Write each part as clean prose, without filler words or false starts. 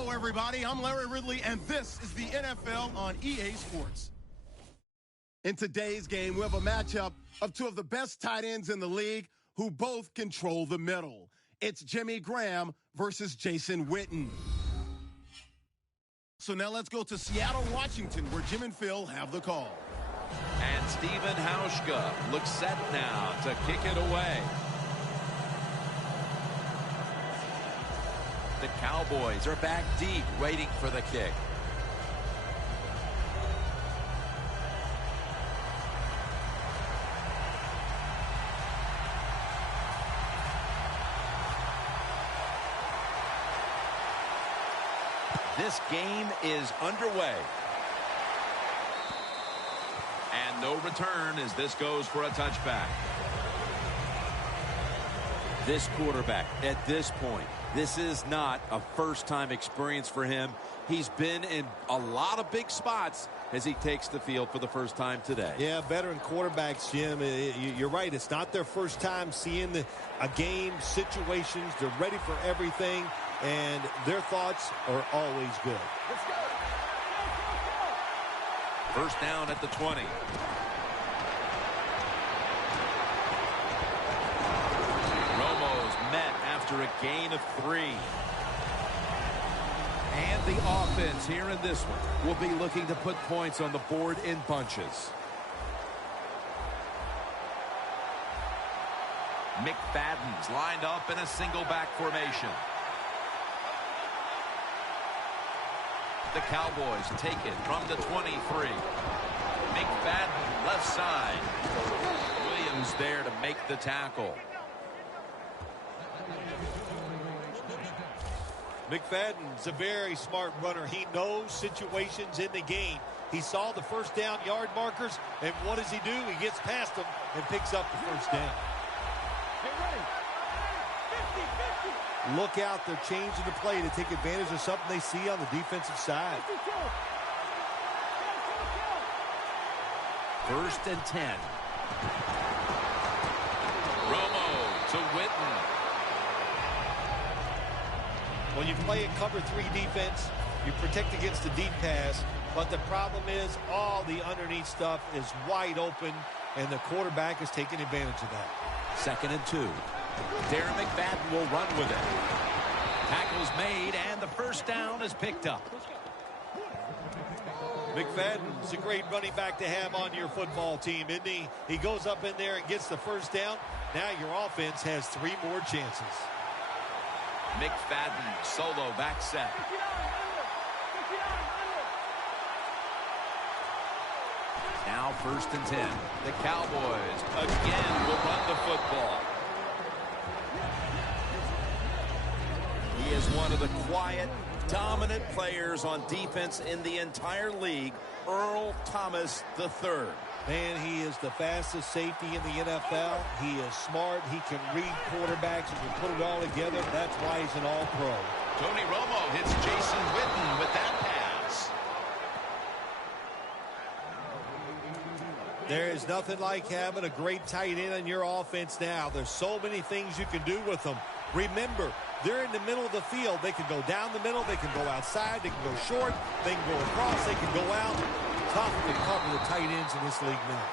Hello, everybody. I'm Larry Ridley, and this is the NFL on EA Sports. In today's game, we have a matchup of two of the best tight ends in the league who both control the middle. It's Jimmy Graham versus Jason Witten. So now let's go to Seattle, Washington, where Jim and Phil have the call. And Steven Hauschka looks set now to kick it away. The Cowboys are back deep, waiting for the kick. This game is underway. And no return as this goes for a touchback. This quarterback, at this point, this is not a first-time experience for him. He's been in a lot of big spots as he takes the field for the first time today. Yeah, veteran quarterbacks, Jim, you're right. It's not their first time seeing a game, situations. They're ready for everything, and their thoughts are always good. Let's go. First down at the 20. Met after a gain of 3. And the offense here in this one will be looking to put points on the board in bunches. McFadden's lined up in a single back formation. The Cowboys take it from the 23. McFadden left side. Williams there to make the tackle. McFadden's a very smart runner. He knows situations in the game. He saw the first down yard markers, and what does he do? He gets past them and picks up the first down. Get ready. 50-50. Look out, they're changing the play to take advantage of something they see on the defensive side. 52. First and 10. Romo to Witten. When you play a cover 3 defense, you protect against the deep pass, but the problem is all the underneath stuff is wide open, and the quarterback is taking advantage of that. Second and 2. Darren McFadden will run with it. Tackle's made, and the first down is picked up. McFadden's a great running back to have on your football team, isn't he? He goes up in there and gets the first down. Now your offense has 3 more chances. McFadden solo back set. Now first and 10. The Cowboys again will run the football. He is one of the quiet, dominant players on defense in the entire league, Earl Thomas III. Man, he is the fastest safety in the NFL. He is smart. He can read quarterbacks and can put it all together. That's why he's an all-pro. Tony Romo hits Jason Witten with that pass. There is nothing like having a great tight end in your offense now. There's so many things you can do with them. Remember, they're in the middle of the field. They can go down the middle. They can go outside. They can go short. They can go across. They can go out. Tough to cover the tight ends in this league now.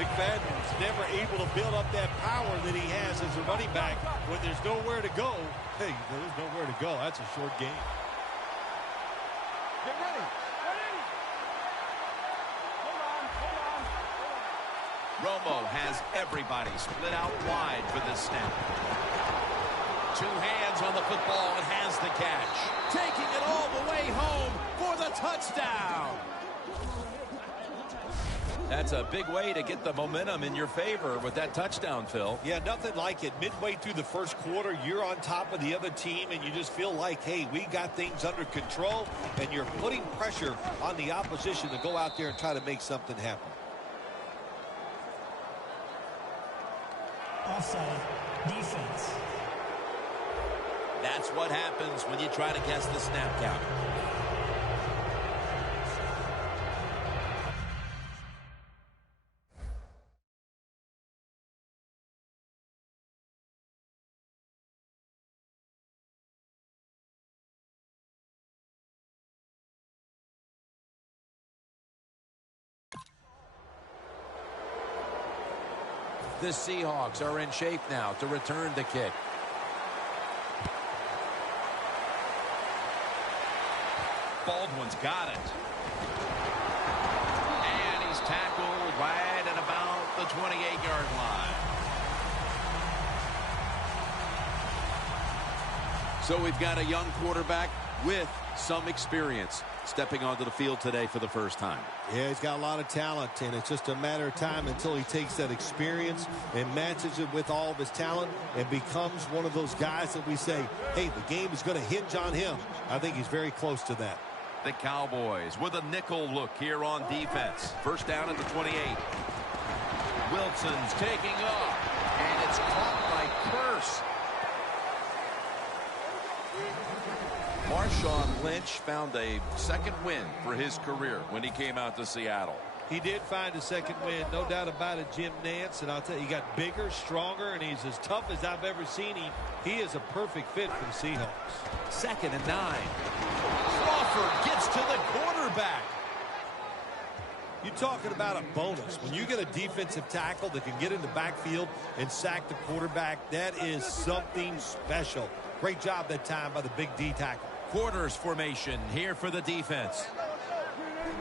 McFadden's never able to build up that power that he has as a running back when there's nowhere to go. Hey, there's nowhere to go. That's a short game. Get ready. Romo has everybody split out wide for this snap. 2 hands on the football and has the catch. Taking it all the way home for the touchdown. That's a big way to get the momentum in your favor with that touchdown, Phil. Yeah, nothing like it. Midway through the first quarter, you're on top of the other team, and you just feel like, hey, we got things under control, and you're putting pressure on the opposition to go out there and try to make something happen. Offside, defense. That's what happens when you try to guess the snap count. The Seahawks are in shape now to return the kick. Baldwin's got it. And he's tackled right at about the 28-yard line. So we've got a young quarterback with some experience stepping onto the field today for the first time. Yeah, he's got a lot of talent, and it's just a matter of time until he takes that experience and matches it with all of his talent and becomes one of those guys that we say, hey, the game is going to hinge on him. I think he's very close to that. The Cowboys with a nickel look here on defense. First down at the 28. Wilson's taking off, and it's caught by Curse. Marshawn Lynch found a second win for his career when he came out to Seattle. He did find a second win, no doubt about it, Jim Nantz. And I'll tell you, he got bigger, stronger, and he's as tough as I've ever seen him. He is a perfect fit for the Seahawks. 2nd and 9. Crawford gets to the quarterback. You're talking about a bonus. When you get a defensive tackle that can get in the backfield and sack the quarterback, that is something special. Great job that time by the big D tackle. Quarters formation here for the defense.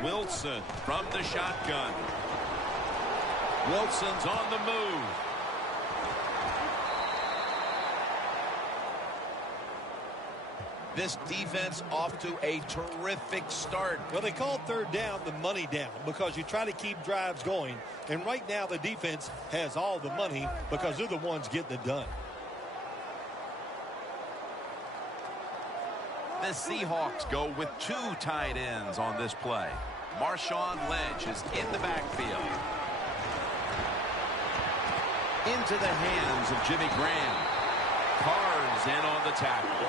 Wilson from the shotgun. Wilson's on the move. This defense off to a terrific start. Well, they call 3rd down the money down because you try to keep drives going. And right now the defense has all the money because they're the ones getting it done. The Seahawks go with 2 tight ends on this play. Marshawn Lynch is in the backfield. Into the hands of Jimmy Graham. Carr's in on the tackle.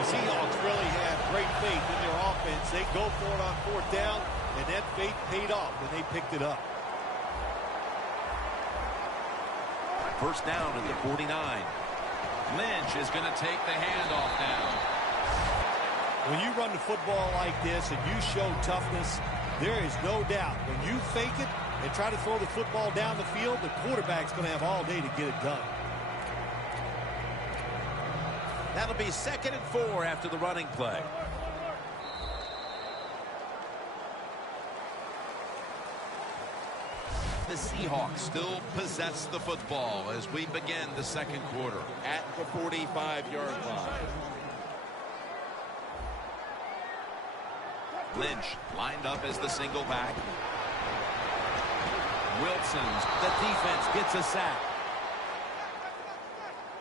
The Seahawks really have great faith in their offense. They go for it on 4th down, and that faith paid off when they picked it up. First down at the 49. Lynch is going to take the handoff now. When you run the football like this and you show toughness, there is no doubt when you fake it and try to throw the football down the field, the quarterback's going to have all day to get it done. That'll be 2nd and 4 after the running play. The Seahawks still possess the football as we begin the second quarter at the 45-yard line. Lynch lined up as the single back. Wilson's, the defense gets a sack.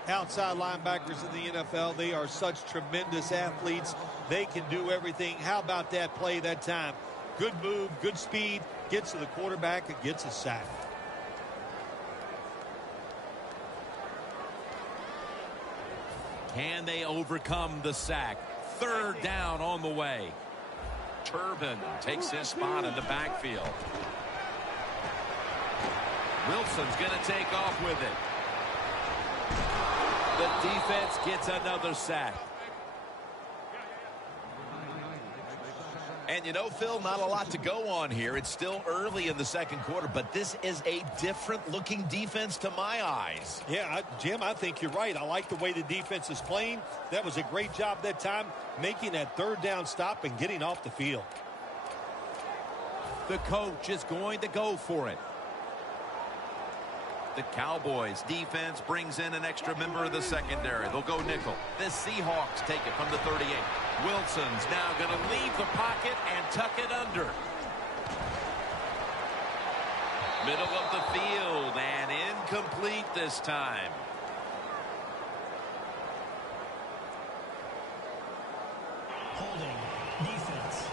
Outside linebackers in the NFL, they are such tremendous athletes. They can do everything. How about that play that time? Good move, good speed, gets to the quarterback and gets a sack. Can they overcome the sack? 3rd down on the way. Turbin takes his spot in the backfield. Wilson's going to take off with it. The defense gets another sack. And you know, Phil, not a lot to go on here. It's still early in the second quarter, but this is a different-looking defense to my eyes. Yeah, Jim, I think you're right. I like the way the defense is playing. That was a great job that time, making that 3rd down stop and getting off the field. The coach is going to go for it. The Cowboys defense brings in an extra member of the secondary. They'll go nickel. The Seahawks take it from the 38. Wilson's now going to leave the pocket and tuck it under. Middle of the field and incomplete this time. Holding. Defense.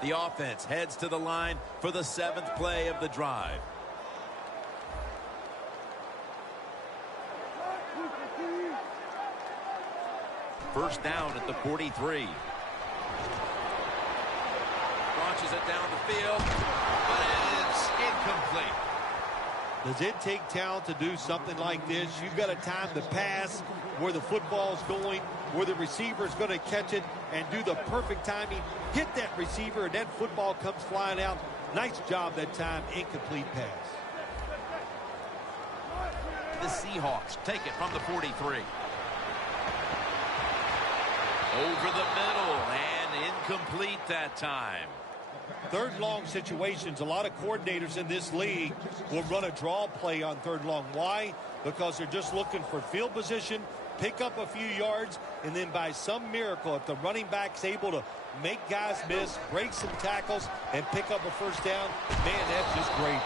The offense heads to the line for the 7th play of the drive. First down at the 43. Launches it down the field, but it's incomplete. Does it take talent to do something like this? You've got to time the pass, where the football's going, where the receiver's going to catch it, and do the perfect timing. Hit that receiver, and that football comes flying out. Nice job that time. Incomplete pass. The Seahawks take it from the 43. Over the middle, and incomplete that time. Third long situations, a lot of coordinators in this league will run a draw play on third long. Why? Because they're just looking for field position, pick up a few yards, and then by some miracle, if the running back's able to make guys miss, break some tackles, and pick up a first down, man, that's just great.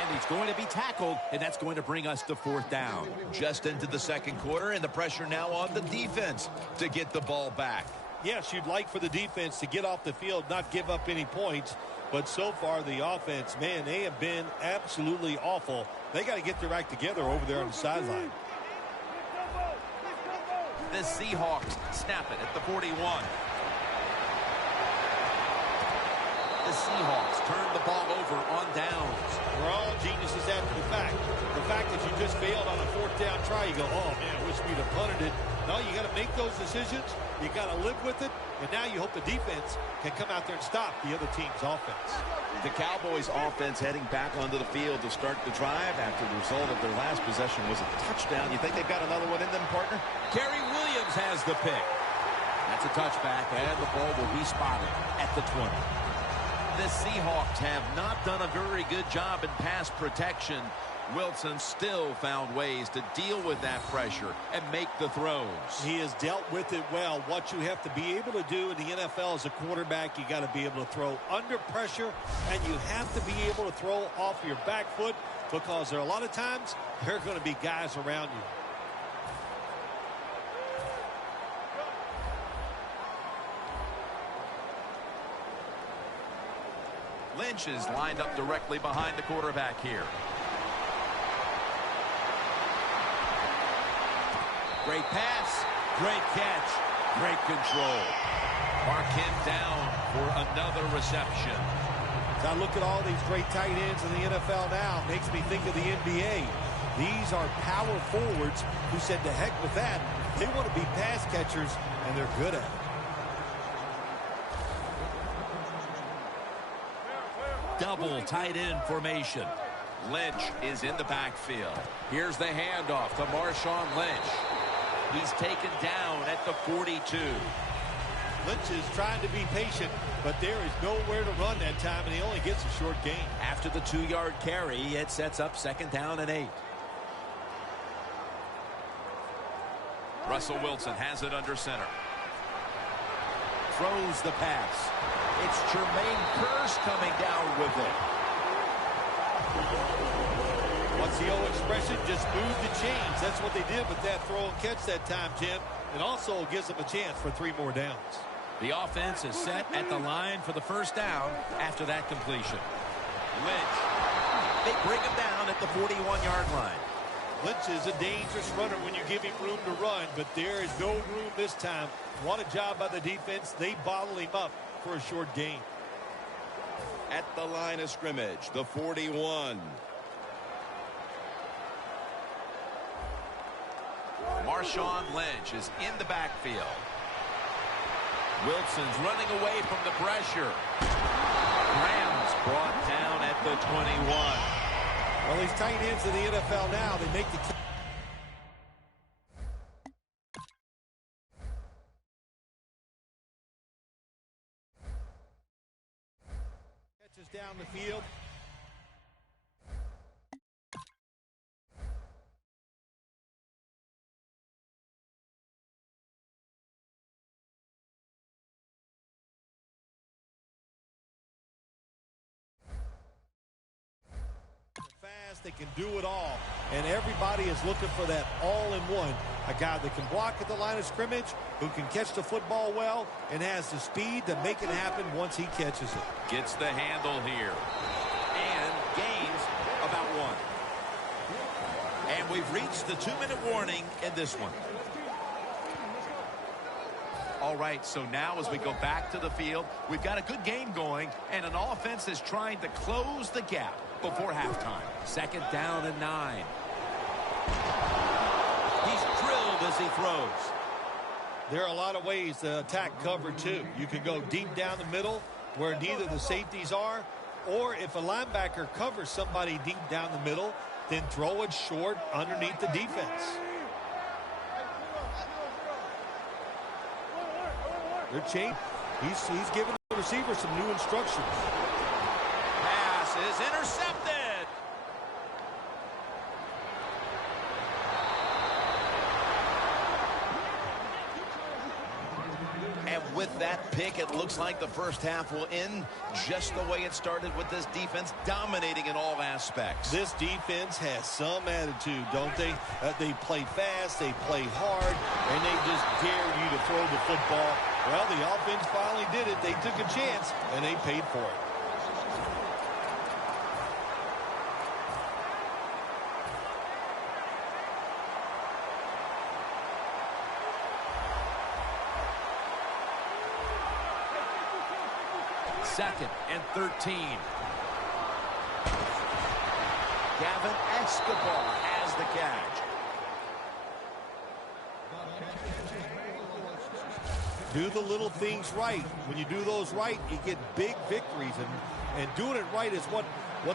And he's going to be tackled, and that's going to bring us to fourth down. Just into the second quarter, and the pressure now on the defense to get the ball back. Yes, you'd like for the defense to get off the field, not give up any points. But so far, the offense, man, they have been absolutely awful. They got to get their act together over there on the sideline. The Seahawks snap it at the 41. The Seahawks turn the ball over on downs. We're all geniuses after the fact. The fact that you just failed on a fourth down try, you go, oh, man, I wish we'd have punted it. No, you got to make those decisions. You got to live with it. And now you hope the defense can come out there and stop the other team's offense. The Cowboys offense heading back onto the field to start the drive after the result of their last possession was a touchdown. You think they've got another one in them, partner? Kerry Williams has the pick. That's a touchback, and the ball will be spotted at the 20. The Seahawks have not done a very good job in pass protection. Wilson still found ways to deal with that pressure and make the throws. He has dealt with it well. What you have to be able to do in the NFL as a quarterback, you got to be able to throw under pressure, and you have to be able to throw off your back foot, because there are a lot of times there are going to be guys around you. Lynch is lined up directly behind the quarterback here. Great pass, great catch, great control. Mark him down for another reception. As I look at all these great tight ends in the NFL now, it makes me think of the NBA. These are power forwards who said to heck with that. They want to be pass catchers, and they're good at it. Double tight end formation. Lynch is in the backfield. Here's the handoff to Marshawn Lynch. He's taken down at the 42. Lynch is trying to be patient, but there is nowhere to run that time, and he only gets a short gain. After the 2-yard carry, it sets up 2nd down and 8. Russell Wilson has it under center. Throws the pass. It's Jermaine Kearse coming down with it. What's the old expression? Just move the chains. That's what they did with that throw and catch that time, Jim. It also gives them a chance for 3 more downs. The offense is set at the line for the 1st down after that completion. Lynch. They bring him down at the 41-yard line. Lynch is a dangerous runner when you give him room to run, but there is no room this time. What a job by the defense. They bottle him up for a short gain. At the line of scrimmage, the 41. Marshawn Lynch is in the backfield. Wilson's running away from the pressure. Graham's brought down at the 21. Well, these tight ends in the NFL now, they make the catches down the field. They can do it all, and everybody is looking for that all-in-one. A guy that can block at the line of scrimmage, who can catch the football well, and has the speed to make it happen once he catches it. Gets the handle here, and gains about 1. And we've reached the 2-minute warning in this one. All right, so now as we go back to the field, we've got a good game going, and an offense is trying to close the gap before halftime. 2nd down and 9. He's drilled as he throws. There are a lot of ways to attack cover, too. You can go deep down the middle where neither the safeties are, or if a linebacker covers somebody deep down the middle, then throw it short underneath the defense. They're changing. He's giving the receiver some new instructions. Pass is intercepted. And with that pick, it looks like the first half will end just the way it started, with this defense dominating in all aspects. This defense has some attitude, don't they? They play fast, they play hard, and they just dare you to throw the football. Well, the offense finally did it. They took a chance, and they paid for it. Second and 13. Gavin Escobar has the catch. Do the little things right. When you do those right, you get big victories. And doing it right is what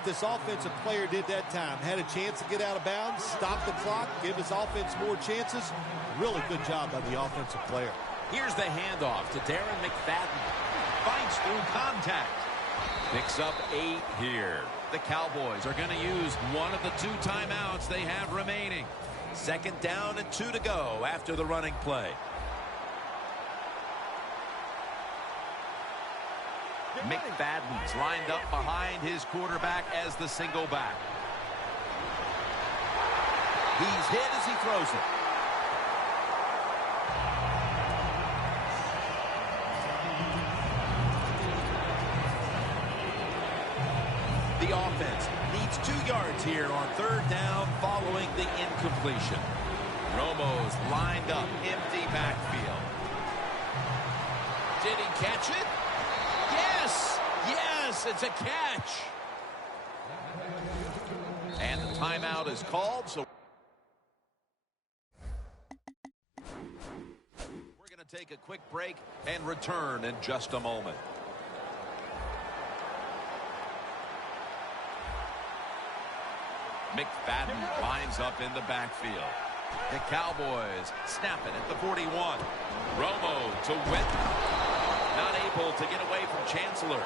this offensive player did that time. Had a chance to get out of bounds, stop the clock, give his offense more chances. Really good job by the offensive player. Here's the handoff to Darren McFadden. Fights through contact. Picks up 8 here. The Cowboys are going to use one of the 2 timeouts they have remaining. 2nd down and 2 to go after the running play. McFadden's lined up behind his quarterback as the single back. He's hit as he throws it. The offense needs 2 yards here on 3rd down following the incompletion. Romo's lined up, empty backfield. Did he catch it? Yes! Yes, it's a catch. And the timeout is called, so we're going to take a quick break and return in just a moment. McFadden lines up in the backfield. The Cowboys snap it at the 41. Romo to Witten. Not able to get away from Chancellor.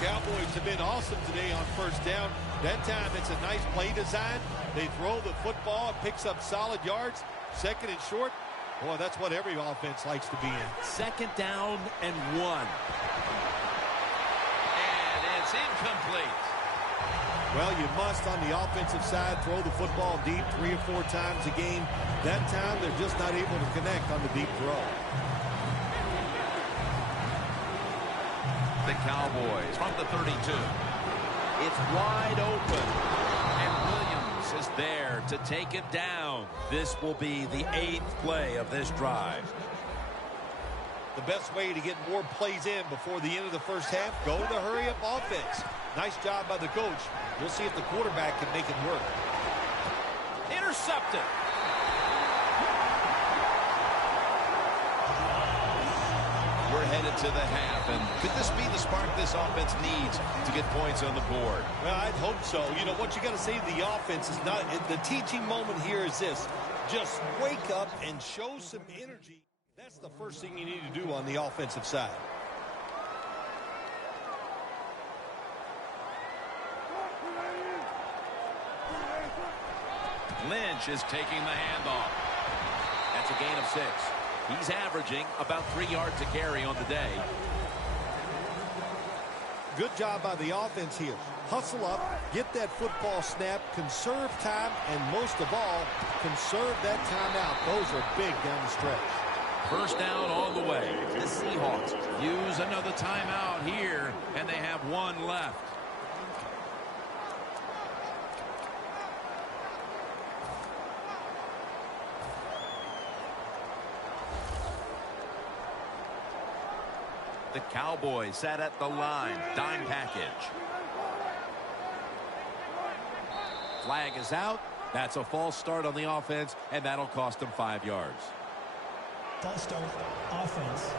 The Cowboys have been awesome today on 1st down. That time it's a nice play design. They throw the football. It picks up solid yards. 2nd and short. Boy, that's what every offense likes to be in. 2nd down and 1. And it's incomplete. Well, you must, on the offensive side, throw the football deep 3 or 4 times a game. That time, they're just not able to connect on the deep throw. The Cowboys from the 32. It's wide open. And Williams is there to take it down. This will be the 8th play of this drive. The best way to get more plays in before the end of the first half, go to the hurry-up offense. Nice job by the coach. We'll see if the quarterback can make it work. Intercepted. We're headed to the half, and could this be the spark this offense needs to get points on the board? Well, I'd hope so. You know, what you got to say to the offense is not, the teaching moment here is this. Just wake up and show some energy. That's the first thing you need to do on the offensive side. Lynch is taking the handoff. That's a gain of 6. He's averaging about 3 yards a carry on the day. Good job by the offense here. Hustle up, get that football snap, conserve time, and most of all, conserve that timeout. Those are big down the stretch. 1st down on the way. The Seahawks use another timeout here, and they have 1 left. The Cowboys sat at the line. Dime package. Flag is out. That's a false start on the offense, and that'll cost them 5 yards. False start, offense.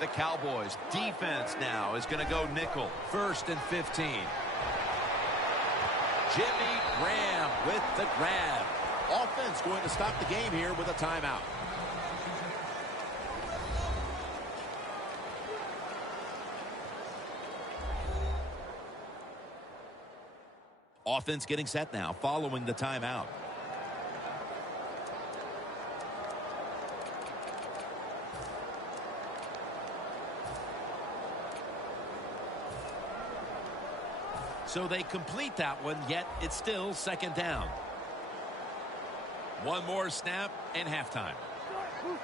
The Cowboys defense now is going to go nickel. 1st and 15. Jimmy Graham with the grab. Offense going to stop the game here with a timeout. Offense getting set now following the timeout. So they complete that one, yet it's still 2nd down. One more snap and halftime. Going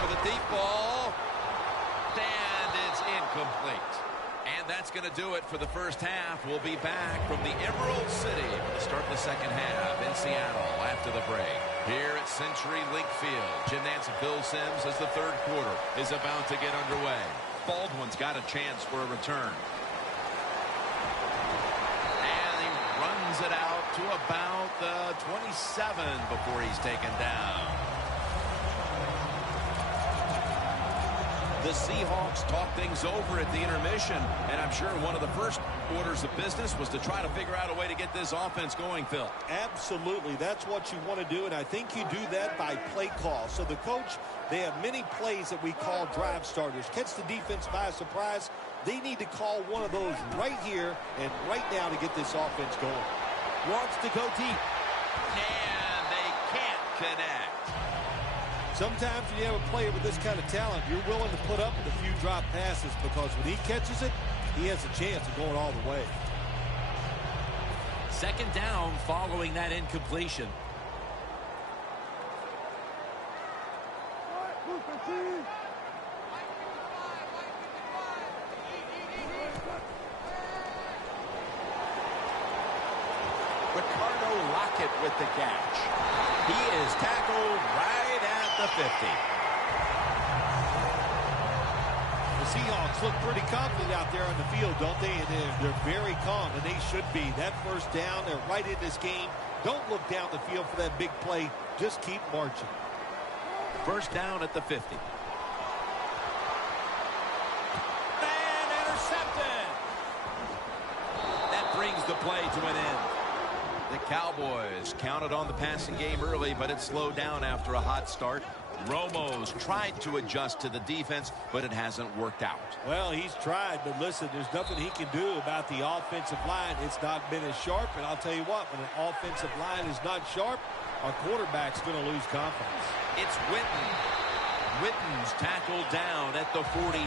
for the deep ball. And it's incomplete. And that's going to do it for the first half. We'll be back from the Emerald City to start the second half in Seattle after the break. Here at CenturyLink Field, Jim Nantz and Bill Sims as the 3rd quarter is about to get underway. Baldwin's got a chance for a return. And he runs it out to about the 27 before he's taken down. The Seahawks talk things over at the intermission, and I'm sure one of the first orders of business was to try to figure out a way to get this offense going, Phil. Absolutely. That's what you want to do, and I think you do that by play call. So the coach, they have many plays that we call drive starters. Catch the defense by surprise. They need to call one of those right here and right now to get this offense going. Wants to go deep. And they can't connect. Sometimes when you have a player with this kind of talent, you're willing to put up with a few drop passes because when he catches it, he has a chance of going all the way. 2nd down following that incompletion. Ricardo Lockett with the catch. He is tackled right at the 50. The Seahawks look pretty confident out there on the field, don't they? And they're very calm, and they should be. That first down, they're right in this game. Don't look down the field for that big play. Just keep marching. 1st down at the 50. And intercepted. That brings the play to an end. The Cowboys counted on the passing game early, but it slowed down after a hot start. Romo's tried to adjust to the defense, but it hasn't worked out. Well, he's tried, but listen, there's nothing he can do about the offensive line. It's not been as sharp, and I'll tell you what, when an offensive line is not sharp, our quarterback's going to lose confidence. It's Witten. Witten's tackled down at the 45.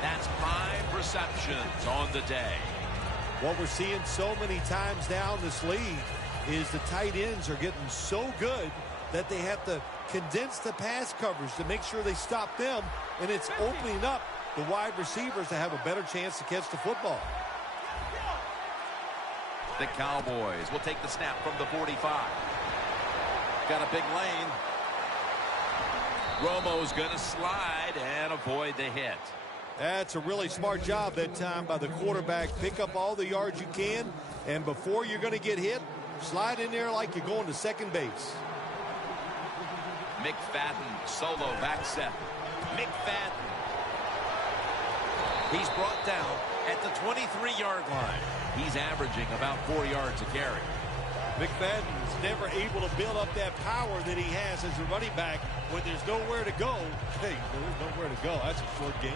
That's 5 receptions on the day. What we're seeing so many times now in this league is the tight ends are getting so good that they have to condense the pass coverage to make sure they stop them, and it's opening up the wide receivers to have a better chance to catch the football. The Cowboys will take the snap from the 45. Got a big lane. Romo's going to slide and avoid the hit. That's a really smart job that time by the quarterback. Pick up all the yards you can, and before you're going to get hit, slide in there like you're going to second base. McFadden solo back set. McFadden. He's brought down at the 23-yard line. He's averaging about 4 yards a carry. McFadden's never able to build up that power that he has as a running back when there's nowhere to go. Hey, there's nowhere to go. That's a short game.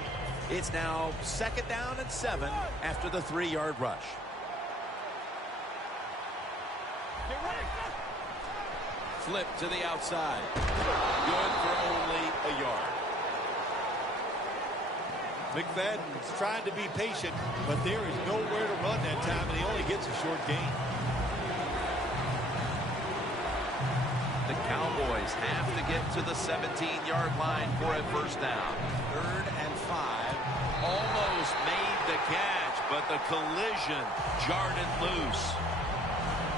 It's now 2nd down and 7 after the 3-yard rush. Flip to the outside. Good for only a yard. McFadden's trying to be patient, but there is nowhere to run that time, and he only gets a short gain. The Cowboys have to get to the 17-yard line for a first down. 3rd and 5. Almost made the catch, but the collision jarred it loose.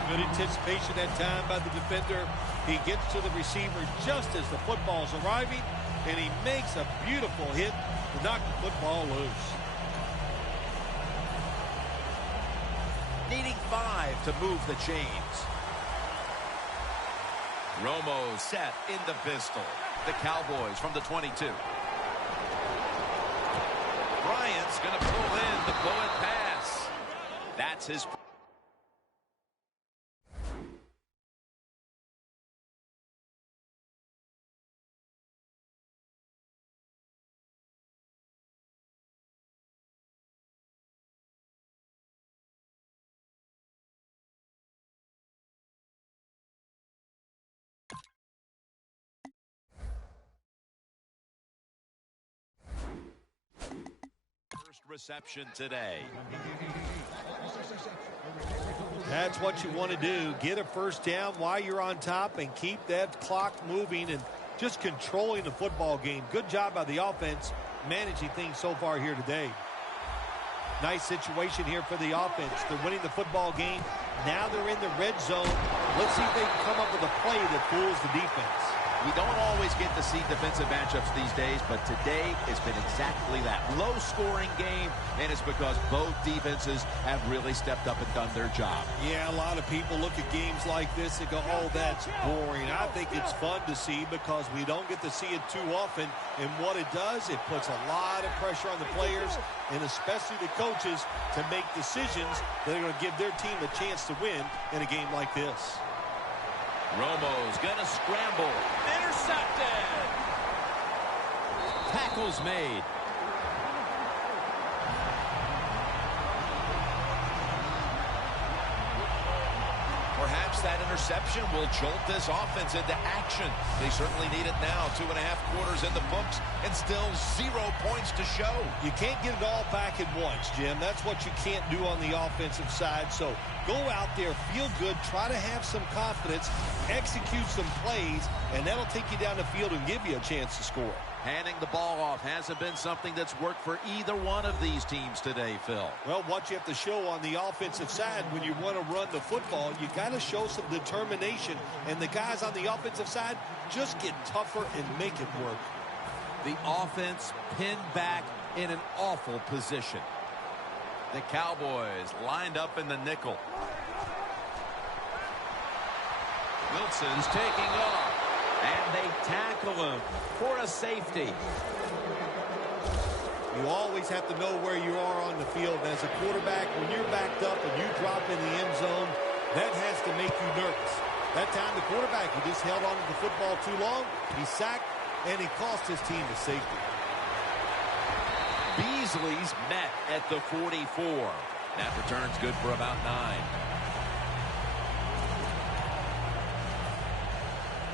Good anticipation that time by the defender. He gets to the receiver just as the football is arriving, and he makes a beautiful hit to knock the football loose. Needing 5 to move the chains. Romo set in the pistol. The Cowboys from the 22. Bryant's going to pull in the bullet pass. That's his. Reception today. That's what you want to do. Get a first down while you're on top and keep that clock moving and just controlling the football game. Good job by the offense managing things so far here today. Nice situation here for the offense. They're winning the football game. Now they're in the red zone. Let's see if they can come up with a play that fools the defense. We don't always get to see defensive matchups these days, but today it's been exactly that. Low-scoring game, and it's because both defenses have really stepped up and done their job. Yeah, a lot of people look at games like this and go, oh, that's boring. I think it's fun to see because we don't get to see it too often, and what it does, it puts a lot of pressure on the players and especially the coaches to make decisions that are going to give their team a chance to win in a game like this. Romo's going to scramble. Intercepted. Tackles made. Perhaps that interception will jolt this offense into action. They certainly need it now. 2.5 quarters in the books and still 0 points to show. You can't get it all back at once, Jim. That's what you can't do on the offensive side. So go out there, feel good, try to have some confidence, execute some plays, and that'll take you down the field and give you a chance to score. Handing the ball off hasn't been something that's worked for either one of these teams today, Phil. Well, what you have to show on the offensive side when you want to run the football, you got to show some determination. And the guys on the offensive side just get tougher and make it work. The offense pinned back in an awful position. The Cowboys lined up in the nickel. Wilson's taking off. And they tackle him for a safety. You always have to know where you are on the field. As a quarterback, when you're backed up and you drop in the end zone, that has to make you nervous. That time the quarterback, he just held on to the football too long. He sacked, and he cost his team the safety. Beasley's met at the 44. That return's good for about 9.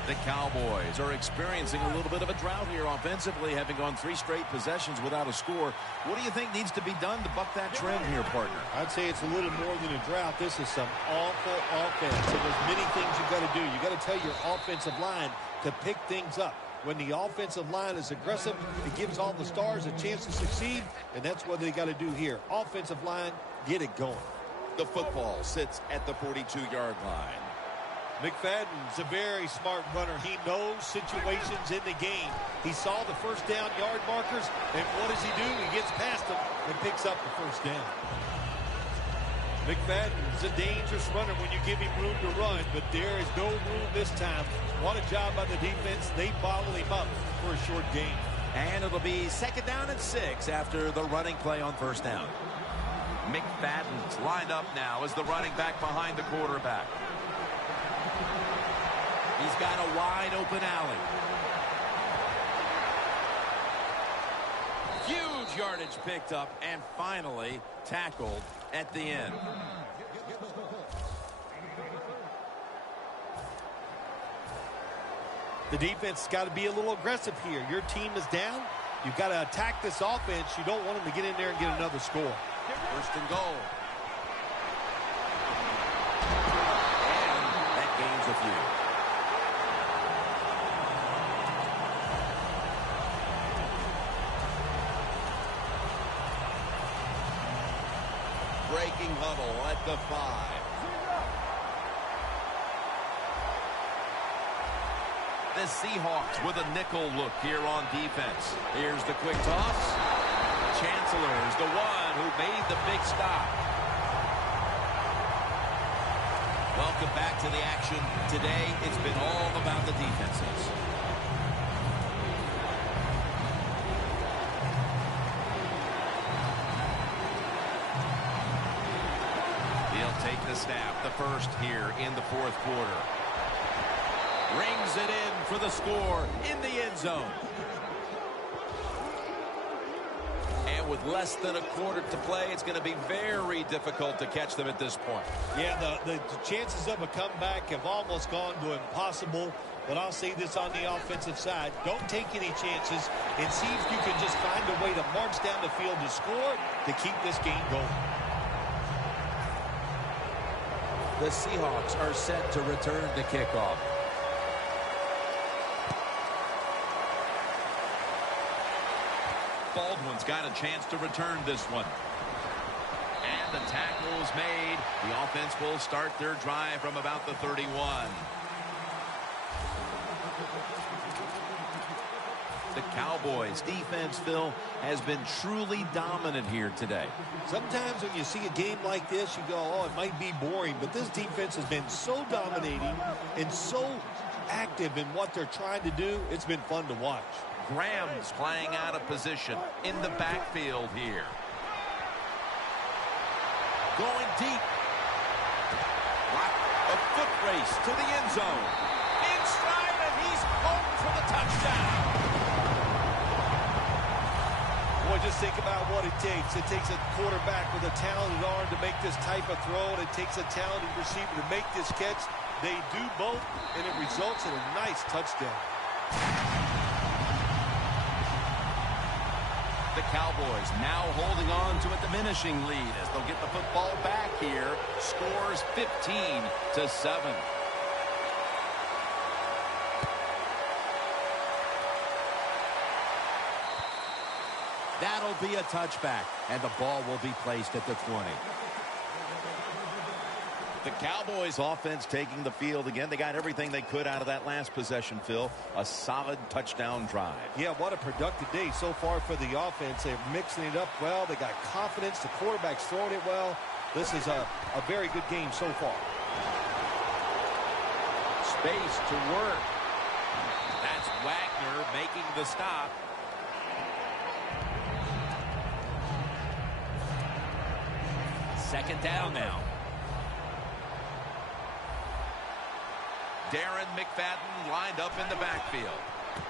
The Cowboys are experiencing a little bit of a drought here offensively, having gone 3 straight possessions without a score. What do you think needs to be done to buck that trend here, partner? I'd say it's a little more than a drought. This is some awful offense, and there's many things you've got to do. You've got to tell your offensive line to pick things up. When the offensive line is aggressive, it gives all the stars a chance to succeed, and that's what they got to do here. Offensive line, get it going. The football sits at the 42-yard line. McFadden's a very smart runner. He knows situations in the game. He saw the first down yard markers, and what does he do? He gets past them and picks up the first down. McFadden's a dangerous runner when you give him room to run, but there is no room this time. What a job by the defense. They bottle him up for a short gain. And it'll be 2nd down and 6 after the running play on first down. McFadden's lined up now as the running back behind the quarterback. He's got a wide open alley. Huge yardage picked up and finally tackled at the end. The defense has got to be a little aggressive here. Your team is down. You've got to attack this offense. You don't want them to get in there and get another score. First and goal. And that gains a few. Breaking huddle at the 5. The Seahawks with a nickel look here on defense. Here's the quick toss. Chancellor is the one who made the big stop. Welcome back to the action. Today, it's been all about the defenses. He'll take the snap, the first here in the fourth quarter. Rings it in for the score in the end zone. And with less than a quarter to play, it's going to be very difficult to catch them at this point. Yeah, the chances of a comeback have almost gone to impossible. But I'll say this on the offensive side. Don't take any chances and see if you can just find a way to march down the field to score to keep this game going. The Seahawks are set to return the kickoff. Baldwin's got a chance to return this one. And the tackle is made. The offense will start their drive from about the 31. The Cowboys' defense, Phil, has been truly dominant here today. Sometimes when you see a game like this, you go, oh, it might be boring. But this defense has been so dominating and so active in what they're trying to do. It's been fun to watch. Graham's playing out of position in the backfield here. Going deep. A foot race to the end zone. Inside, and he's home for the touchdown. Boy, just think about what it takes. It takes a quarterback with a talented arm to make this type of throw, and it takes a talented receiver to make this catch. They do both, and it results in a nice touchdown. The Cowboys now holding on to a diminishing lead as they'll get the football back here. Scores 15-7. That'll be a touchback, and the ball will be placed at the 20. The Cowboys offense taking the field again. They got everything they could out of that last possession, Phil. A solid touchdown drive. Yeah, what a productive day so far for the offense. They're mixing it up well. They got confidence. The quarterback's throwing it well. This is a very good game so far. Space to work. That's Wagner making the stop. Second down now. Darren McFadden lined up in the backfield.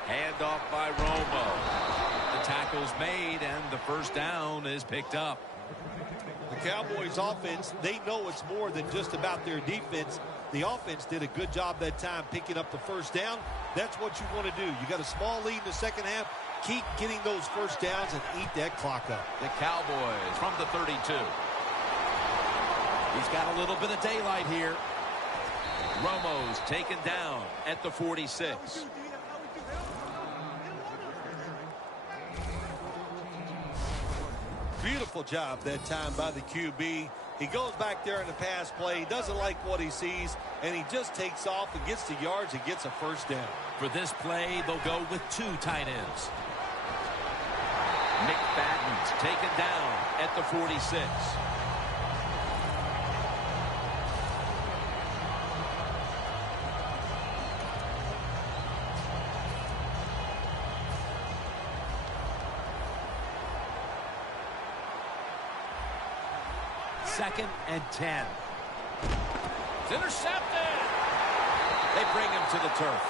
Handoff by Romo. The tackle's made, and the first down is picked up. The Cowboys offense, they know it's more than just about their defense. The offense did a good job that time picking up the first down. That's what you want to do. You got a small lead in the second half. Keep getting those first downs and eat that clock up. The Cowboys from the 32. He's got a little bit of daylight here. Romo's taken down at the 46. Beautiful job that time by the QB. He goes back there in the pass play. He doesn't like what he sees, and he just takes off and gets the yards and gets a first down. For this play, they'll go with two tight ends. McFadden's taken down at the 46. Second and 10. It's intercepted. They bring him to the turf.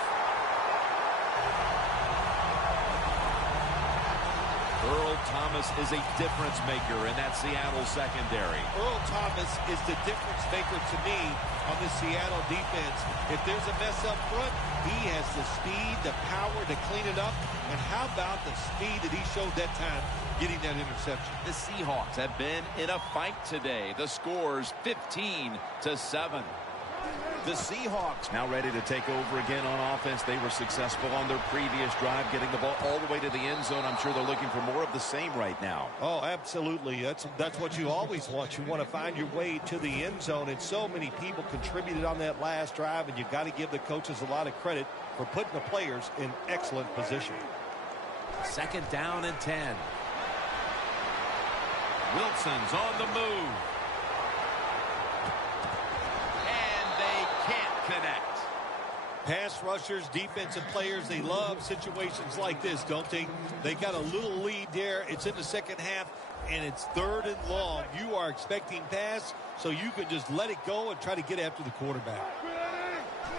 Earl Thomas is a difference maker in that Seattle secondary. Earl Thomas is the difference maker to me on the Seattle defense. If there's a mess up front, he has the speed, the power to clean it up. And how about the speed that he showed that time getting that interception? The Seahawks have been in a fight today. The score's 15-7. The Seahawks now ready to take over again on offense. They were successful on their previous drive, getting the ball all the way to the end zone. I'm sure they're looking for more of the same right now. Oh, absolutely. That's what you always want. You want to find your way to the end zone, and so many people contributed on that last drive, and you've got to give the coaches a lot of credit for putting the players in excellent position. 2nd down and 10. Wilson's on the move. Connect. Pass rushers, defensive players, they love situations like this, don't they? They got a little lead there. It's in the second half, and it's 3rd and long. You are expecting pass, so you can just let it go and try to get after the quarterback.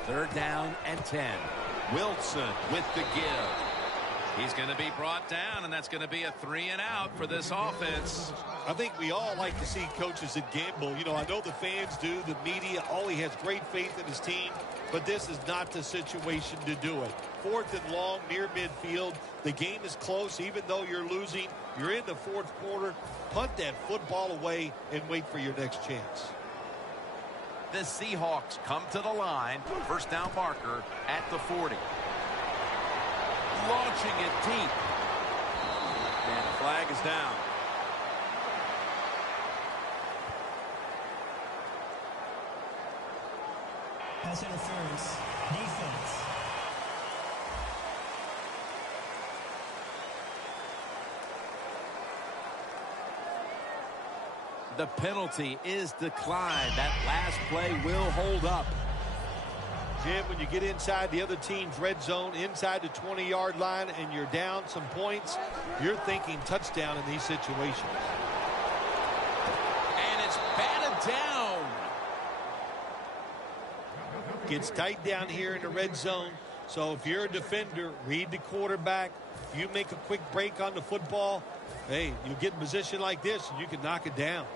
3rd down and 10. Wilson with the give. He's going to be brought down, and that's going to be a 3-and-out for this offense. I think we all like to see coaches that gamble. You know, I know the fans do, the media. He has great faith in his team, but this is not the situation to do it. 4th and long, near midfield. The game is close. Even though you're losing, you're in the 4th quarter. Punt that football away and wait for your next chance. The Seahawks come to the line. 1st down marker at the 40. Launching it deep. And the flag is down. Pass interference. Defense. The penalty is declined. That last play will hold up. Jim, when you get inside the other team's red zone, inside the 20-yard line, and you're down some points, you're thinking touchdown in these situations. And it's batted down. Gets tight down here in the red zone. So if you're a defender, read the quarterback. You make a quick break on the football. Hey, you get in position like this, and you can knock it down.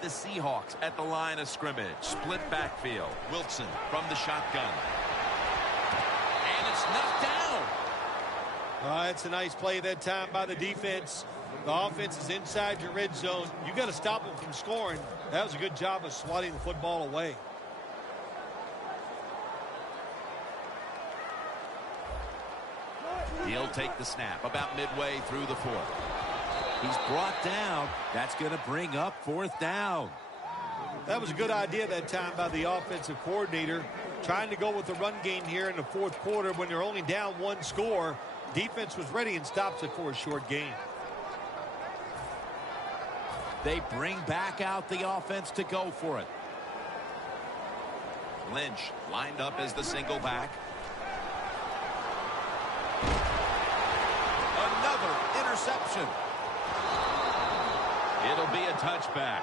The Seahawks at the line of scrimmage. Split backfield. Wilson from the shotgun. And it's knocked down. That's a nice play that time by the defense. The offense is inside your red zone. You got to stop them from scoring. That was a good job of swatting the football away. He'll take the snap about midway through the 4th. He's brought down. That's going to bring up 4th down. That was a good idea that time by the offensive coordinator. Trying to go with the run game here in the 4th quarter when they're only down 1 score. Defense was ready and stops it for a short gain. They bring back out the offense to go for it. Lynch lined up as the single back. Another interception. It'll be a touchback.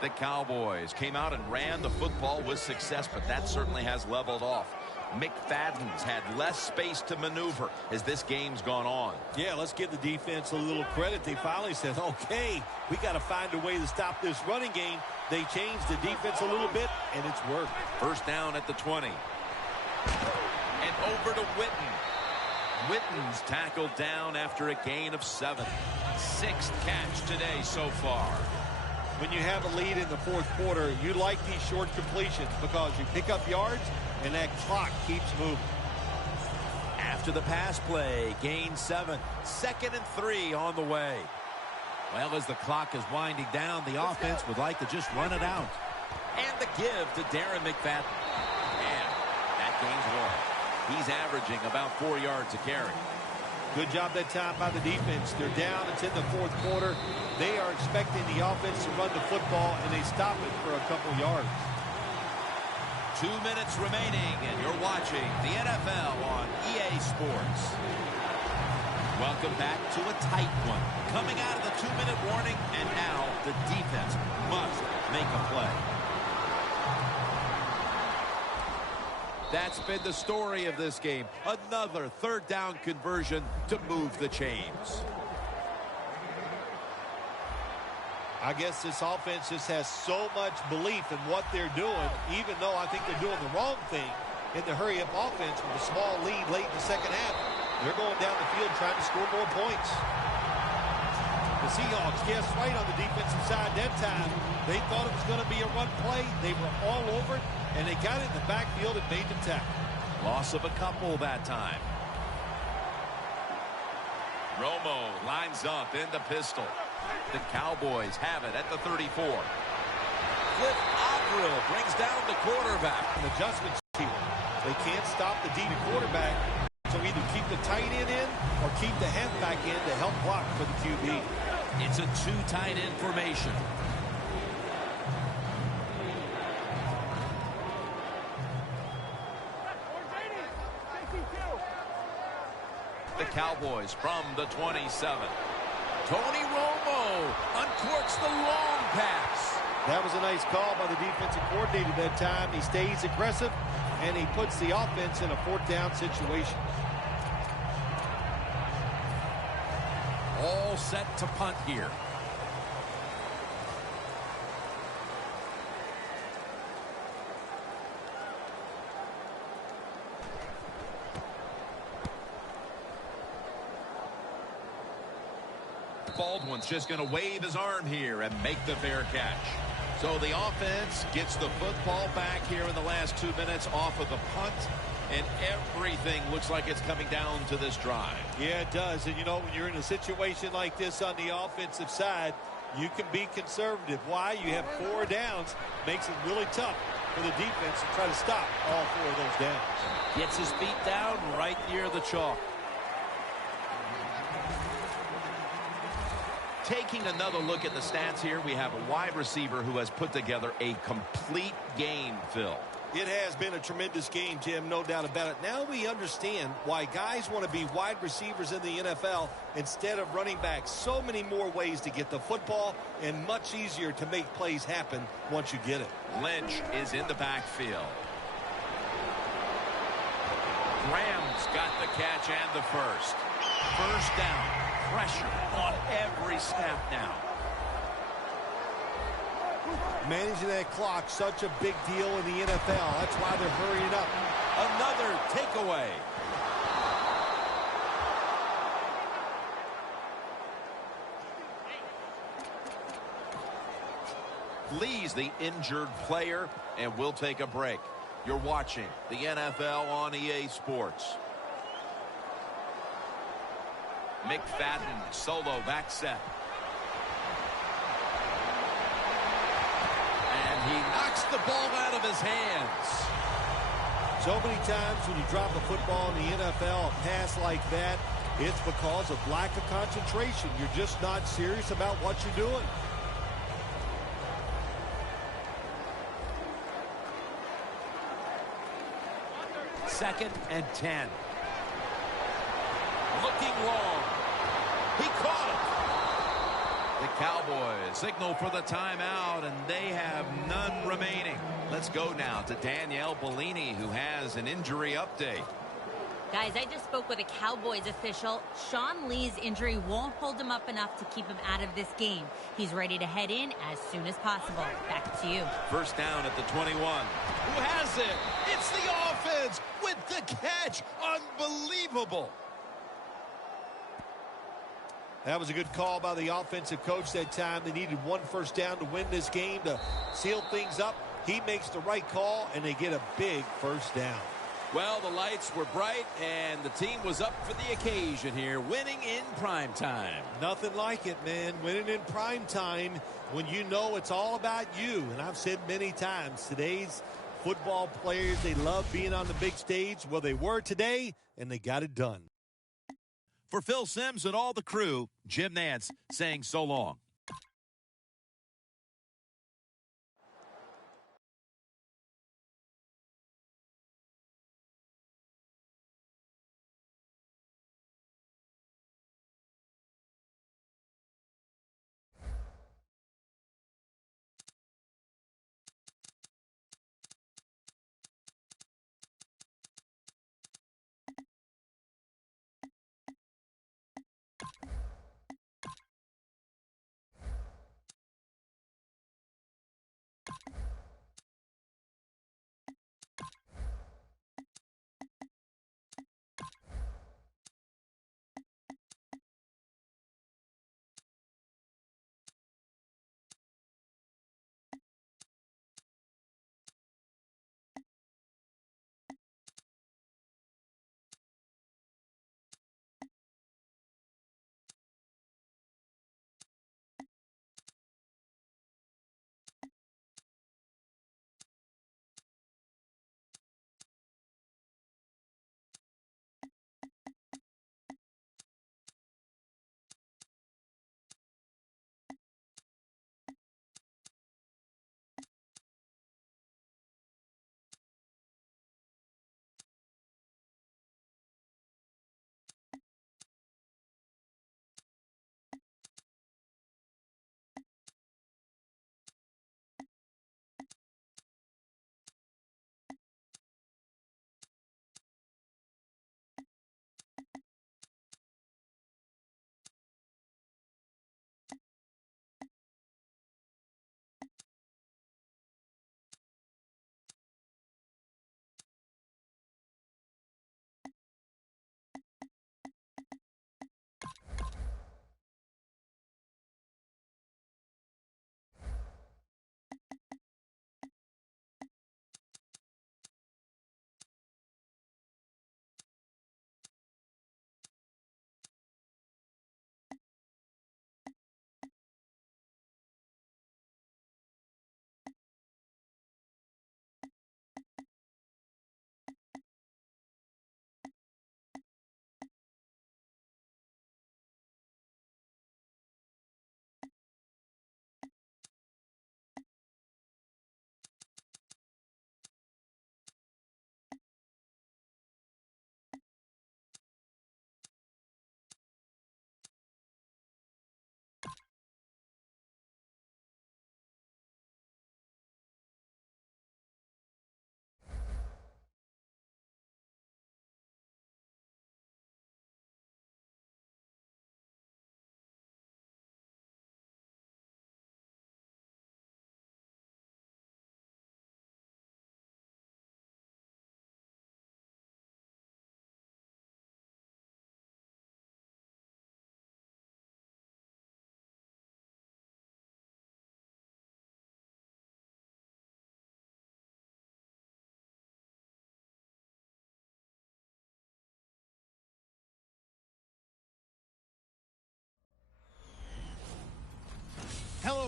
The Cowboys came out and ran the football with success, but that certainly has leveled off. McFadden's had less space to maneuver as this game's gone on. Yeah, let's give the defense a little credit. They finally said, okay, we got to find a way to stop this running game. They changed the defense a little bit, and it's worked. 1st down at the 20. And over to Witten. Witten's tackled down after a gain of 7. 6th catch today so far. When you have a lead in the 4th quarter, you like these short completions because you pick up yards and that clock keeps moving. After the pass play, gain 7. 2nd and 3 on the way. Well, as the clock is winding down, the offense would like to just run it out. And the give to Darren McFadden. And that gains 1. He's averaging about 4 yards a carry. Good job that time by the defense. They're down. It's in the 4th quarter. They are expecting the offense to run the football, and they stop it for a couple yards. 2 minutes remaining, and you're watching the NFL on EA Sports. Welcome back to a tight one. Coming out of the 2-minute warning, and now the defense must make a play. That's been the story of this game. Another third down conversion to move the chains. I guess this offense just has so much belief in what they're doing, even though I think they're doing the wrong thing in the hurry-up offense with a small lead late in the second half. They're going down the field trying to score more points. The Seahawks guessed right on the defensive side that time. They thought it was going to be a run play. They were all over it, and they got it in the backfield and made the tackle. Loss of a couple that time. Romo lines up in the pistol. The Cowboys have it at the 34. Cliff Avril brings down the quarterback. An adjustment here. They can't stop the deep quarterback, so either keep the tight end in or keep the halfback in to help block for the QB. It's a two tight end formation. The Cowboys from the 27. Tony Romo uncorks the long pass. That was a nice call by the defensive coordinator that time. He stays aggressive, and he puts the offense in a fourth down situation. All set to punt here. Baldwin's just going to wave his arm here and make the fair catch. So the offense gets the football back here in the last 2 minutes off of the punt, and everything looks like it's coming down to this drive. Yeah, it does. And, you know, when you're in a situation like this on the offensive side, you can be conservative. Why? You have 4 downs. Makes it really tough for the defense to try to stop all 4 of those downs. Gets his feet down right near the chalk. Taking another look at the stats here, we have a wide receiver who has put together a complete game, Phil. It has been a tremendous game, Jim, no doubt about it. Now we understand why guys want to be wide receivers in the NFL instead of running backs. So many more ways to get the football and much easier to make plays happen once you get it. Lynch is in the backfield. Graham's got the catch and the first. First down. Pressure on every snap now. Managing that clock, such a big deal in the NFL. That's why they're hurrying up. Another takeaway. Lee's the injured player, and we'll take a break. You're watching the NFL on EA Sports. McFadden, solo back set. And he knocks the ball out of his hands. So many times when you drop a football in the NFL, a pass like that, it's because of lack of concentration. You're just not serious about what you're doing. Second and 10. Looking long. He caught it. The Cowboys signal for the timeout, and they have none remaining. Let's go now to Danielle Bellini, who has an injury update. Guys, I just spoke with a Cowboys official. Sean Lee's injury won't hold him up enough to keep him out of this game. He's ready to head in as soon as possible. Back to you. First down at the 21. Who has it? It's the offense with the catch. Unbelievable. That was a good call by the offensive coach that time. They needed 1 first down to win this game to seal things up. He makes the right call, and they get a big first down. Well, the lights were bright, and the team was up for the occasion here, winning in prime time. Nothing like it, man. Winning in prime time when you know it's all about you. And I've said many times, today's football players, they love being on the big stage. Well, they were today, and they got it done. For Phil Simms and all the crew, Jim Nantz saying so long.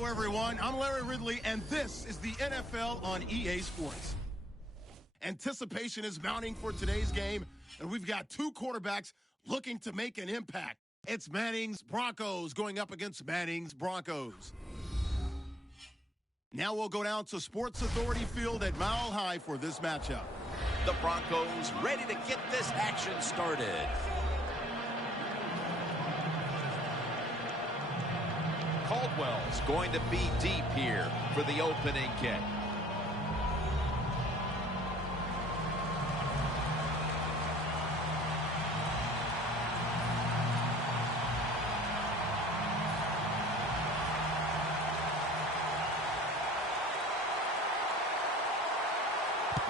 everyone. I'm Larry Ridley, and this is the NFL on EA Sports. Anticipation is mounting for today's game, and we've got two quarterbacks looking to make an impact. It's Manning's Broncos going up against Manning's Broncos. Now we'll go down to Sports Authority Field at Mile High for this matchup. The Broncos ready to get this action started. Caldwell's going to be deep here for the opening kick.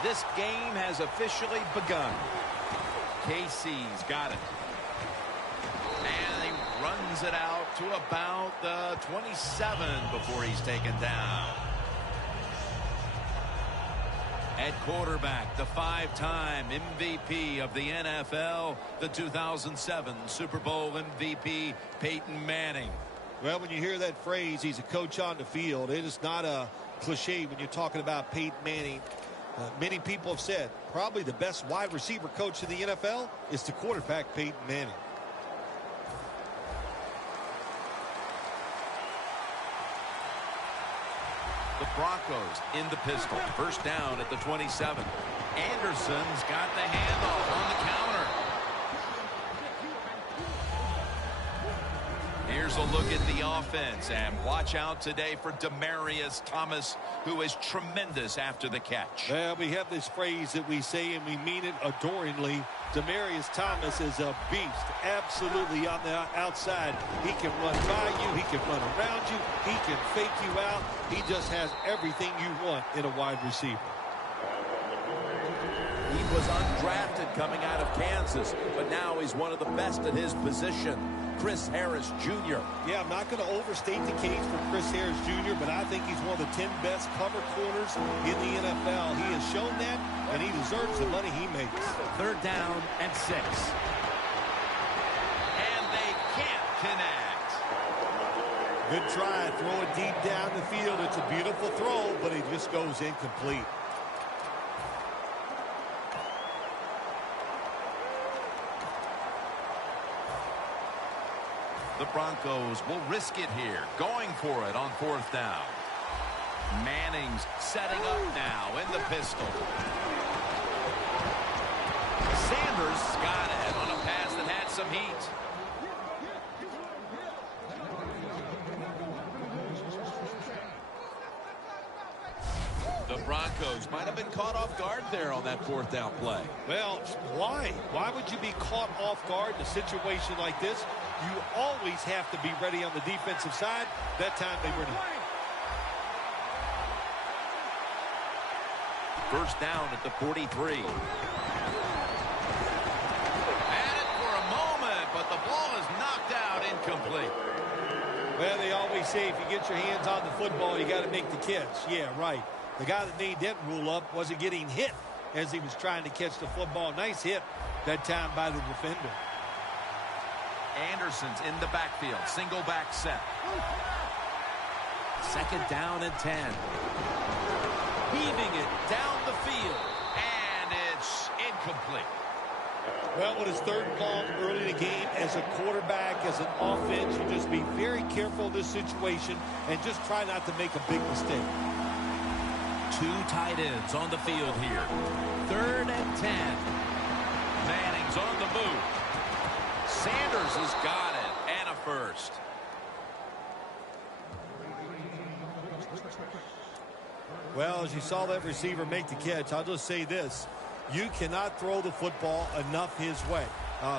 This game has officially begun. KC's got it. And he runs it out to about the 27 before he's taken down. At quarterback, the five-time MVP of the NFL, the 2007 Super Bowl MVP, Peyton Manning. Well, when you hear that phrase, he's a coach on the field, it is not a cliche when you're talking about Peyton Manning. Many people have said probably the best wide receiver coach in the NFL is the quarterback, Peyton Manning. The Broncos in the pistol. First down at the 27. Anderson's got the handoff on the counter. Here's a look at the offense, and watch out today for Demaryius Thomas, who is tremendous after the catch. Well, we have this phrase that we say, and we mean it adoringly. Demaryius Thomas is a beast, absolutely on the outside. He can run by you, he can run around you, he can fake you out. He just has everything you want in a wide receiver. He was undrafted coming out of Kansas, but now he's one of the best at his position. Chris Harris Jr. Yeah, I'm not going to overstate the case for Chris Harris Jr., but I think he's one of the 10 best cover corners in the NFL. He has shown that, and he deserves the money he makes. Third down and 6. And they can't connect. Good try. Throw it deep down the field. It's a beautiful throw, but it just goes incomplete. The Broncos will risk it here, going for it on fourth down. Manning's setting up now in the pistol. Sanders got it on a pass that had some heat. The Broncos might have been caught off guard there on that fourth down play. Well, why? Why would you be caught off guard in a situation like this? You always have to be ready on the defensive side. That time they were not. First down at the 43. Had it for a moment, but the ball is knocked out incomplete. Well, they always say if you get your hands on the football, you got to make the catch. Yeah, right. The guy that made that rule up wasn't getting hit as he was trying to catch the football. Nice hit that time by the defender. Anderson's in the backfield. Single back set. Second down and 10. Heaving it down the field. And it's incomplete. Well, when it's third and long early in the game, as a quarterback, as an offense, you just be very careful in this situation and just try not to make a big mistake. Two tight ends on the field here. Third and 10. Manning's on the move. Sanders has got it, and a first. Well, as you saw that receiver make the catch, I'll just say this. You cannot throw the football enough his way.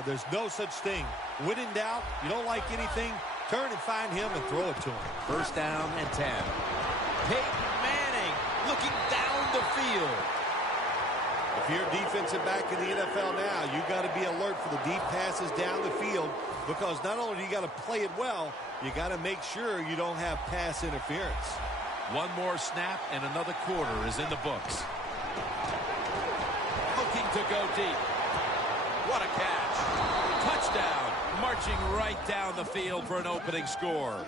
There's no such thing. When in doubt, you don't like anything, turn and find him and throw it to him. First down and 10. Peyton Manning looking down the field. If you're a defensive back in the NFL now, you got to be alert for the deep passes down the field, because not only do you got to play it well, you got to make sure you don't have pass interference. One more snap and another quarter is in the books. Looking to go deep. What a catch. Touchdown. Marching right down the field for an opening score.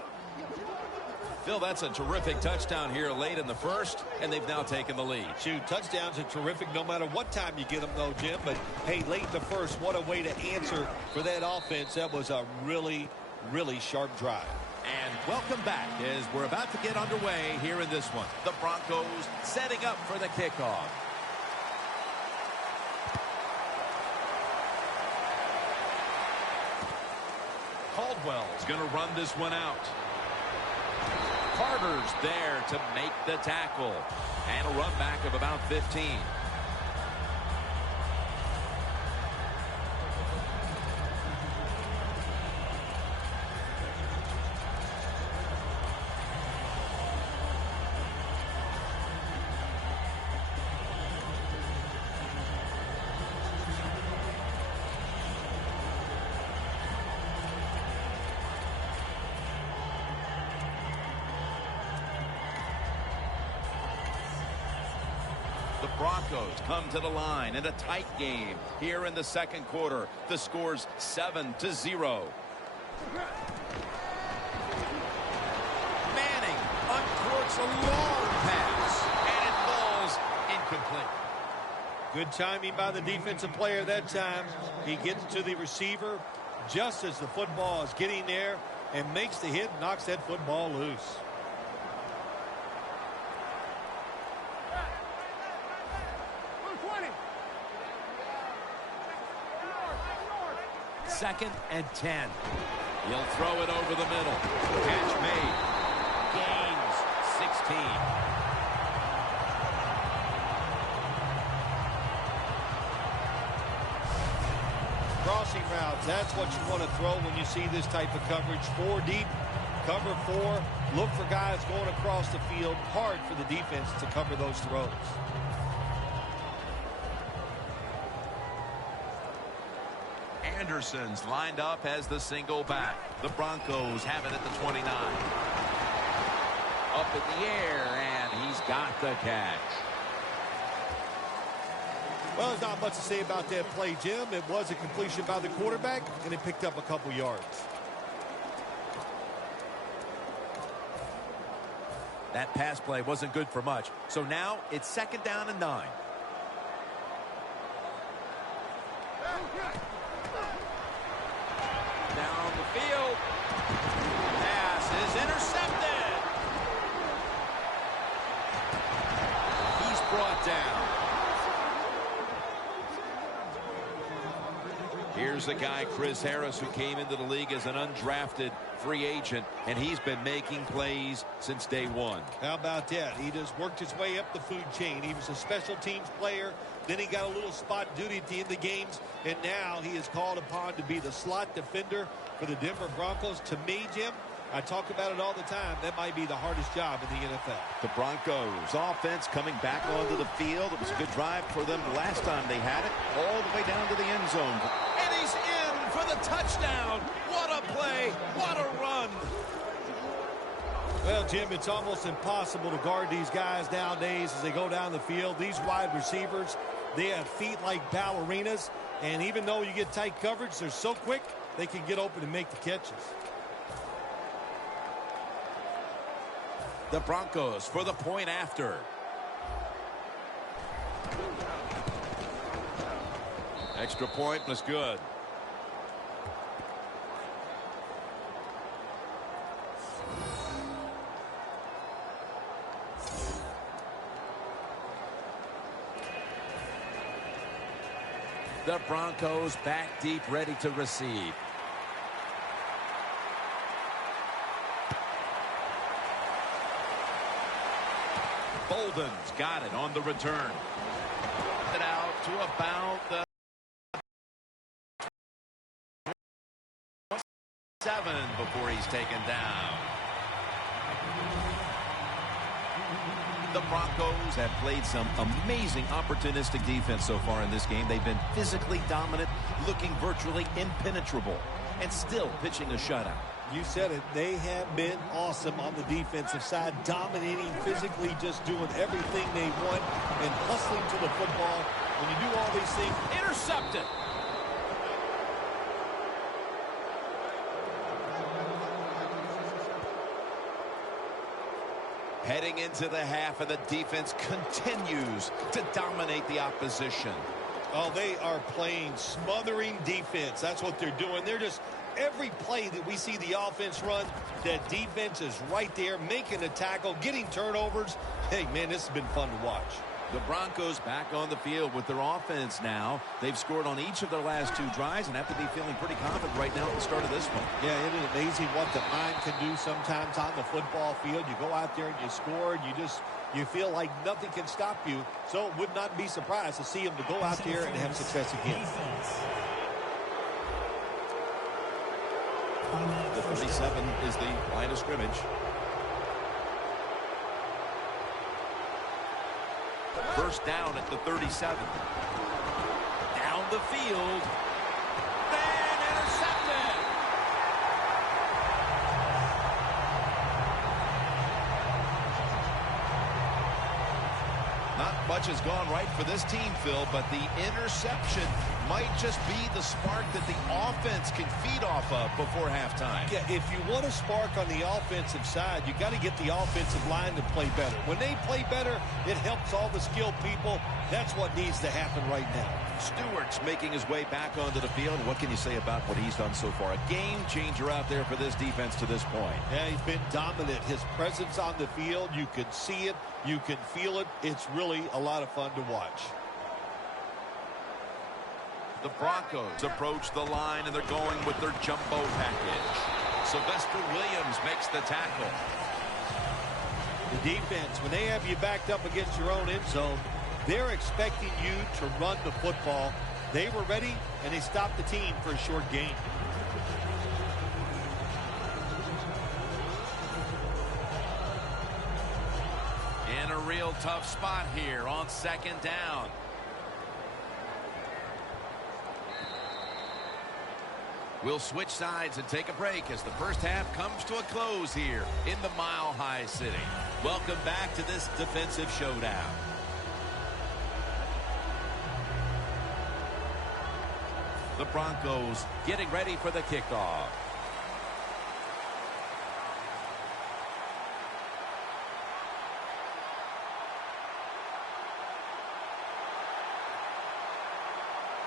Phil, that's a terrific touchdown here late in the first, and they've now taken the lead. Shoot, touchdowns are terrific no matter what time you get them, though, Jim. But, hey, late in the first, what a way to answer for that offense. That was a really, really sharp drive. And welcome back as we're about to get underway here in this one. The Broncos setting up for the kickoff. Caldwell's going to run this one out. Carter's there to make the tackle. And a run back of about 15. The Broncos come to the line in a tight game here in the second quarter. The score's 7-0. Manning uncorks a long pass, and it falls incomplete. Good timing by the defensive player that time. He gets to the receiver just as the football is getting there and makes the hit, knocks that football loose. Second and 10. He'll throw it over the middle. Catch made. Gains 16. Crossing routes, that's what you want to throw when you see this type of coverage. 4 deep, cover 4. Look for guys going across the field. Hard for the defense to cover those throws. Anderson's lined up as the single back. The Broncos have it at the 29. Up in the air, and he's got the catch. Well, there's not much to say about that play, Jim. It was a completion by the quarterback, and it picked up a couple yards. That pass play wasn't good for much. So now it's second down and 9. Down the field. Pass is intercepted. He's brought down. Here's a guy, Chris Harris, who came into the league as an undrafted free agent, and he's been making plays since day one. How about that? He just worked his way up the food chain. He was a special teams player. Then he got a little spot duty at the end of the games, and now he is called upon to be the slot defender for the Denver Broncos. To me, Jim, I talk about it all the time. That might be the hardest job in the NFL. The Broncos offense coming back onto the field. It was a good drive for them the last time they had it, all the way down to the end zone. And he's in for the touchdown. What a play. What a run. Well, Jim, it's almost impossible to guard these guys nowadays as they go down the field. These wide receivers, they have feet like ballerinas. And even though you get tight coverage, they're so quick, they can get open and make the catches. The Broncos for the point after. Extra point was good. The Broncos back deep, ready to receive. Bolden's got it on the return. It out to about the 7 before he's taken down. The Broncos have played some amazing opportunistic defense so far in this game. They've been physically dominant, looking virtually impenetrable, and still pitching a shutout. You said it. They have been awesome on the defensive side, dominating physically, just doing everything they want and hustling to the football. When you do all these things. Intercepted. heading into the half, and the defense continues to dominate the opposition. Oh, they are playing smothering defense. That's what they're doing. They're just, every play that we see the offense run, the defense is right there making a tackle, getting turnovers. Hey, man, this has been fun to watch. The Broncos back on the field with their offense now. They've scored on each of their last 2 drives and have to be feeling pretty confident right now at the start of this one. Yeah, it is amazing what the mind can do sometimes on the football field. You go out there and you score, and you feel like nothing can stop you. So would not be surprised to see them to go out there and have success again. The 37 is the line of scrimmage. First down at the 37. Down the field. And intercepted. Not much has gone right for this team, Phil, but the interception might just be the spark that the offense can feed off of before halftime. Yeah, if you want to spark on the offensive side, you got to get the offensive line to play better. When they play better, it helps all the skilled people. That's what needs to happen right now. Stewart's making his way back onto the field. What can you say about what he's done so far? A game changer out there for this defense to this point. Yeah, he's been dominant. His presence on the field, you can see it, you can feel it. It's really a lot of fun to watch. The Broncos approach the line, and they're going with their jumbo package. Sylvester Williams makes the tackle. The defense, when they have you backed up against your own end zone, they're expecting you to run the football. They were ready, and they stopped the team for a short gain. In a real tough spot here on second down. We'll switch sides and take a break as the first half comes to a close here in the Mile High City. Welcome back to this defensive showdown. The Broncos getting ready for the kickoff.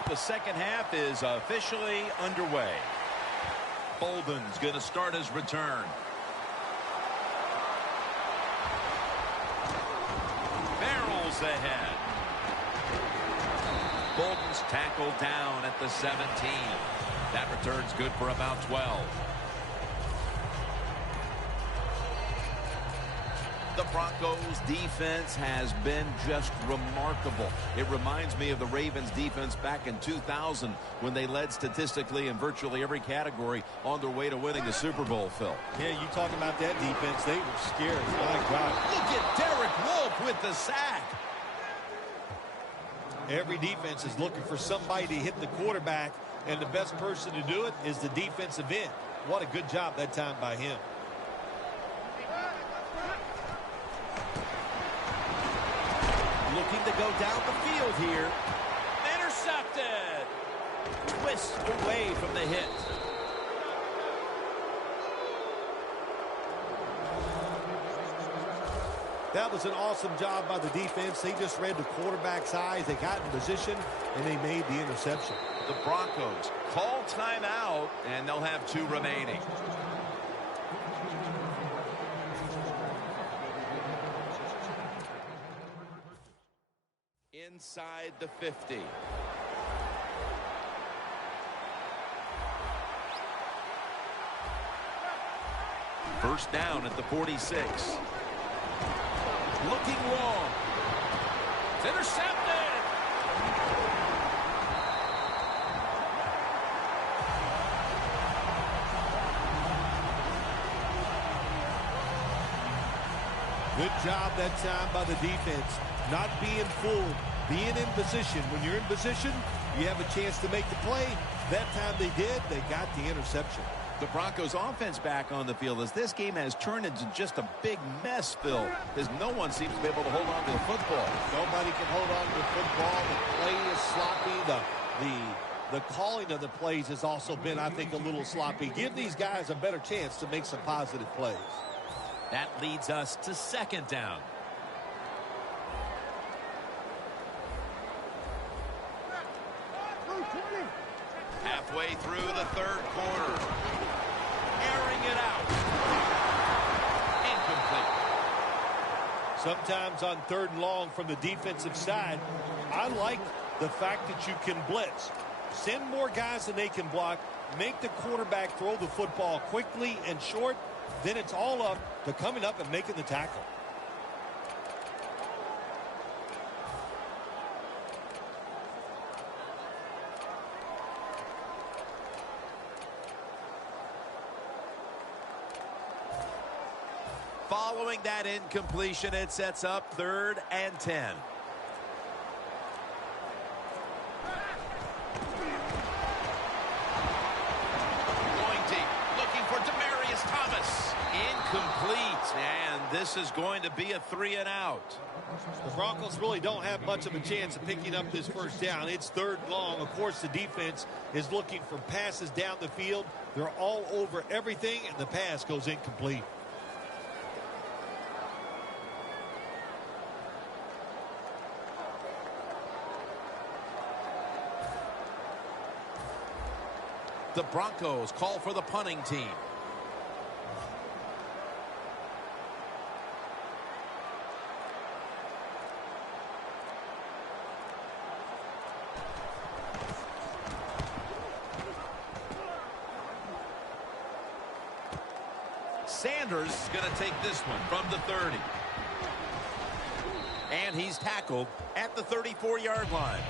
The second half is officially underway. Bolden's going to start his return. Barrels ahead. Bolden's tackled down at the 17. That return's good for about 12. The Broncos defense has been just remarkable. It reminds me of the Ravens defense back in 2000 when they led statistically in virtually every category on their way to winning the Super Bowl, Phil. Yeah, you talking about that defense. They were scary. My God. Look at Derek Wolfe with the sack. Every defense is looking for somebody to hit the quarterback, and the best person to do it is the defensive end. What a good job that time by him. Looking to go down the field here. Intercepted. Twist away from the hit. That was an awesome job by the defense. They just read the quarterback's eyes. They got in position, and they made the interception. The Broncos call timeout, and they'll have 2 remaining. Inside the 50. First down at the 46. Looking long. It's intercepted. Good job that time by the defense. Not being fooled. Being in position. When you're in position, you have a chance to make the play. That time they did. They got the interception. The Broncos offense back on the field as this game has turned into just a big mess, Phil, as no one seems to be able to hold on to the football. Nobody can hold on to the football. The play is sloppy. The calling of the plays has also been, I think, a little sloppy. Give these guys a better chance to make some positive plays. That leads us to second down. Halfway through the third quarter. Airing it out. Incomplete. Sometimes on 3rd and long from the defensive side, I like the fact that you can blitz. Send more guys than they can block. Make the quarterback throw the football quickly and short. Then it's all up to coming up and making the tackle. Following that incompletion, it sets up 3rd and 10. Incomplete, and this is going to be a 3 and out. The Broncos really don't have much of a chance of picking up this first down. It's 3rd and long. Of course, the defense is looking for passes down the field. They're all over everything, and the pass goes incomplete. The Broncos call for the punting team. Sanders is going to take this one from the 30. And he's tackled at the 34-yard line.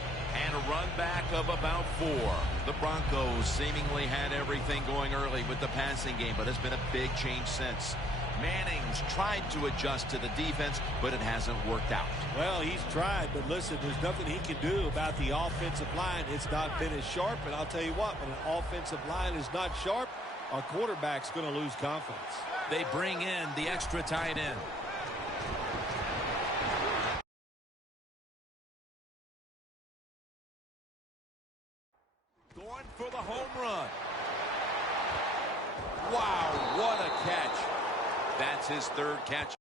And a run back of about 4. The Broncos seemingly had everything going early with the passing game, but it's been a big change since. Manning's tried to adjust to the defense, but it hasn't worked out. Well, he's tried, but listen, there's nothing he can do about the offensive line. It's not been as sharp, and I'll tell you what, when an offensive line is not sharp, our quarterback's going to lose confidence. They bring in the extra tight end. Going for the home run. Wow, what a catch. That's his 3rd catch.